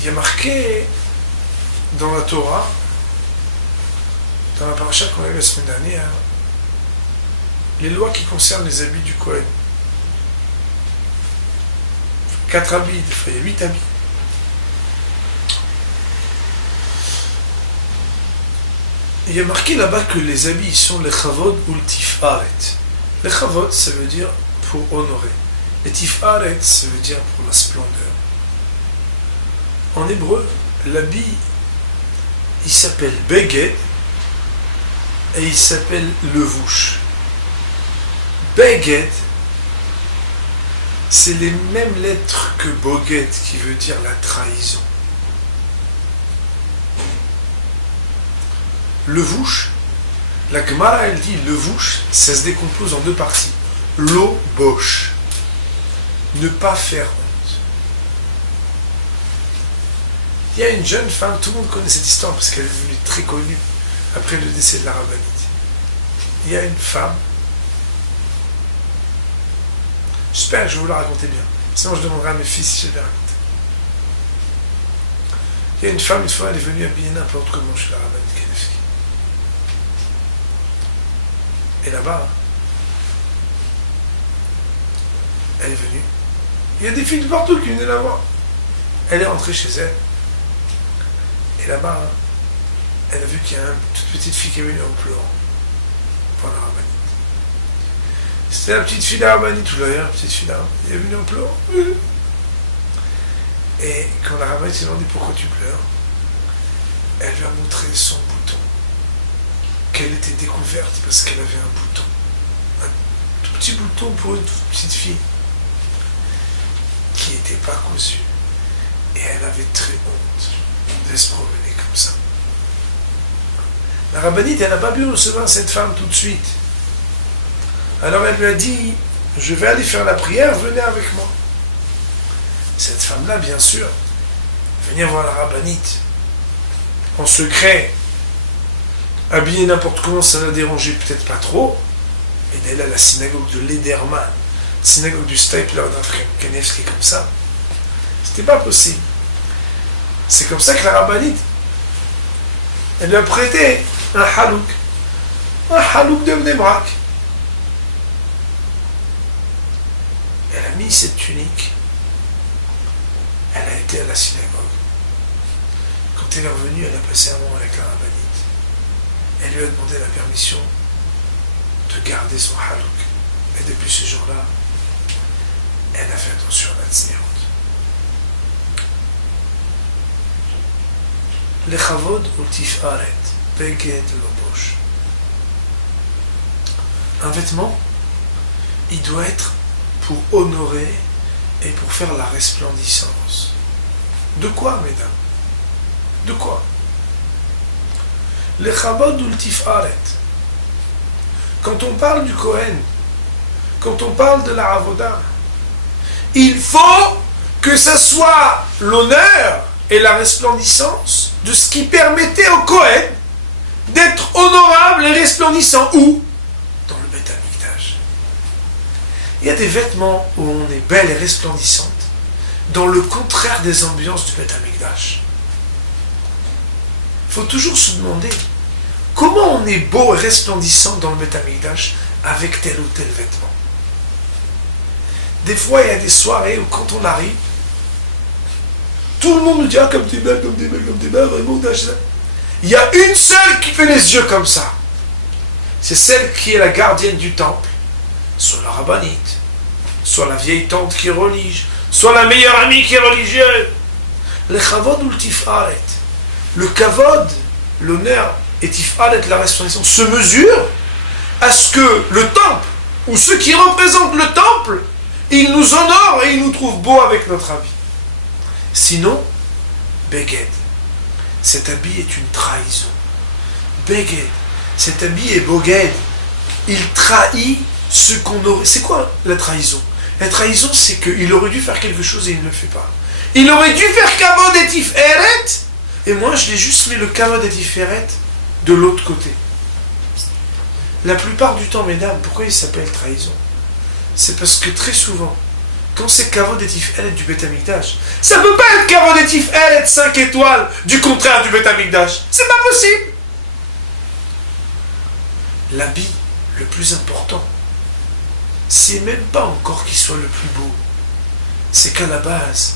Il y a marqué dans la Torah, dans la paracha qu'on a eu la semaine dernière, les lois qui concernent les habits du Kohen. 4 habits, des fois il y a 8 habits. Il y a marqué là-bas que les habits sont les chavod ou le tifaret. Les chavod, ça veut dire pour honorer. Les tifaret, ça veut dire pour la splendeur. En hébreu, l'habit, il s'appelle beged et il s'appelle levouche. Beged, c'est les mêmes lettres que boged, qui veut dire la trahison. Levouche, la Gemara elle dit levouche, ça se décompose en 2 parties. Lo bosh, ne pas faire honte. Il y a une jeune femme, tout le monde connaît cette histoire parce qu'elle est devenue très connue après le décès de la rabbinite. Il y a une femme, j'espère que je vais vous la raconter bien, sinon je demanderai à mes fils si je vais la raconter. Il y a une femme, une fois, elle est venue habiller n'importe comment chez la rabbinite Kanevski. Et là-bas, elle est venue. Il y a des filles de partout qui venaient la voir. Elle est rentrée chez elle. Et là-bas, elle a vu qu'il y a une toute petite fille qui est venue en pleurant pour la rabbinite. C'était la petite fille de la rabbinite, ou d'ailleurs la petite fille de la rabbinite. Elle est venue en pleurant. Et quand la rabbinite s'est demandé pourquoi tu pleures, elle lui a montré son bouton. Qu'elle était découverte parce qu'elle avait un bouton. Un tout petit bouton pour une toute petite fille qui n'était pas cousu. Et elle avait très honte de se promener comme ça. La rabbinite, elle n'a pas pu recevoir cette femme tout de suite. Alors elle lui a dit, je vais aller faire la prière, venez avec moi. Cette femme-là, bien sûr, venir voir la rabbinite en secret, habillée n'importe comment, ça l'a dérangé peut-être pas trop, mais d'aller à la synagogue de Lederman, synagogue du Stapler d'Afrique Kanevski comme ça, c'était pas possible. C'est comme ça que la rabbinite, elle lui a prêté un halouk de Bnei Brak. Elle a mis cette tunique, elle a été à la synagogue. Quand elle est revenue, elle a passé un moment avec la rabbinite. Elle lui a demandé la permission de garder son halouk. Et depuis ce jour-là, elle a fait attention à la tzniut. Le chavod ou tifaret, beged lobosh. Un vêtement, il doit être pour honorer et pour faire la resplendissance. De quoi, mesdames? De quoi? Le chavod ou le tifaret. Quand on parle du Kohen, quand on parle de la avoda, il faut que ça soit l'honneur et la resplendissance de ce qui permettait au Kohen d'être honorable et resplendissant. Où? Dans le Beth Amikdash. Il y a des vêtements où on est belle et resplendissante dans le contraire des ambiances du Beth Amikdash. Il faut toujours se demander comment on est beau et resplendissant dans le Beth Amikdash avec tel ou tel vêtement. Des fois, il y a des soirées où quand on arrive, tout le monde nous dit « Ah, comme t'es belle, comme t'es belle, comme t'es belle, vraiment, il y a une seule qui fait les yeux comme ça. C'est celle qui est la gardienne du temple, soit la rabbinite, soit la vieille tante qui est relige, soit la meilleure amie qui est religieuse. Le chavod ou le tifaret, le kavod, l'honneur, et tifaret, la resplendissance, se mesure à ce que le temple, ou ceux qui représentent le temple, ils nous honorent et ils nous trouvent beaux avec notre habit. Sinon, beged, cet habit est une trahison. Beged, cet habit est boged. Il trahit ce qu'on aurait... C'est quoi la trahison? La trahison, c'est qu'il aurait dû faire quelque chose et il ne le fait pas. Il aurait dû faire kavod et tiferet, et moi je l'ai juste mis le kavod et tiferet de l'autre côté. La plupart du temps, mesdames, pourquoi il s'appelle trahison? C'est parce que très souvent, quand c'est Kavod et Tiferet du Beth Amikdash, ça ne peut pas être Kavod et Tiferet 5 étoiles du contraire du Beth Amikdash. C'est pas possible. L'habit le plus important, c'est même pas encore qu'il soit le plus beau. C'est qu'à la base,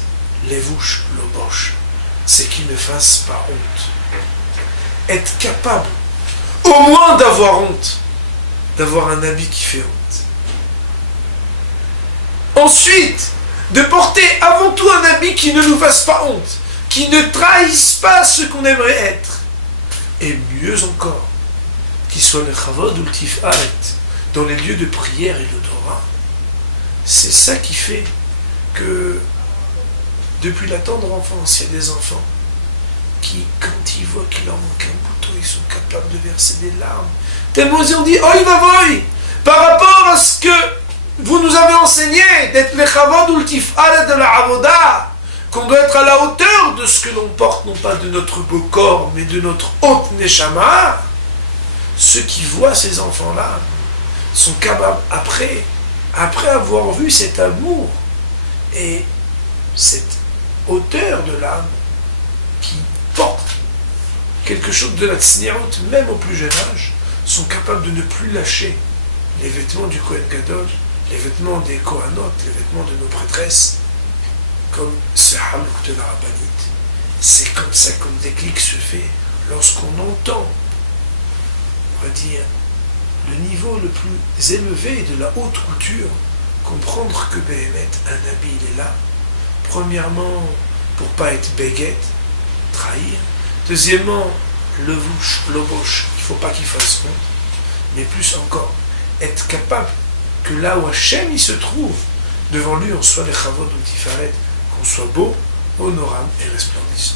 les vouches, l'oboche, c'est qu'il ne fasse pas honte. Être capable, au moins d'avoir honte, d'avoir un habit qui fait honte. Ensuite, de porter avant tout un habit qui ne nous fasse pas honte, qui ne trahisse pas ce qu'on aimerait être. Et mieux encore, qui soit le chavod ou le tif'aret dans les lieux de prière et l'odorat. C'est ça qui fait que depuis la tendre enfance, il y a des enfants qui, quand ils voient qu'il leur manque un bouton, ils sont capables de verser des larmes. Tellement ils ont dit, oh il va voir, par rapport à ce que vous nous avez enseigné, d'être le chavod ou le tif'aret de la avoda, qu'on doit être à la hauteur de ce que l'on porte, non pas de notre beau corps, mais de notre haute neshama. Ceux qui voient ces enfants-là sont capables, après avoir vu cet amour et cette hauteur de l'âme qui porte quelque chose de la tsniaout, même au plus jeune âge, sont capables de ne plus lâcher les vêtements du Kohen Gadol, les vêtements des Kohanot, les vêtements de nos prêtresses, comme ce halouk de la rabbinite. C'est comme ça qu'un déclic se fait lorsqu'on entend, on va dire, le niveau le plus élevé de la haute couture, comprendre que Béhémet, un habit, il est là. Premièrement, pour pas être béguette, trahir. Deuxièmement, l'oboche, il ne faut pas qu'il fasse honte. Mais plus encore, être capable que là où Hachem il se trouve, devant lui, on soit les chavod ou tiferet, qu'on soit beau, honorable et resplendissant.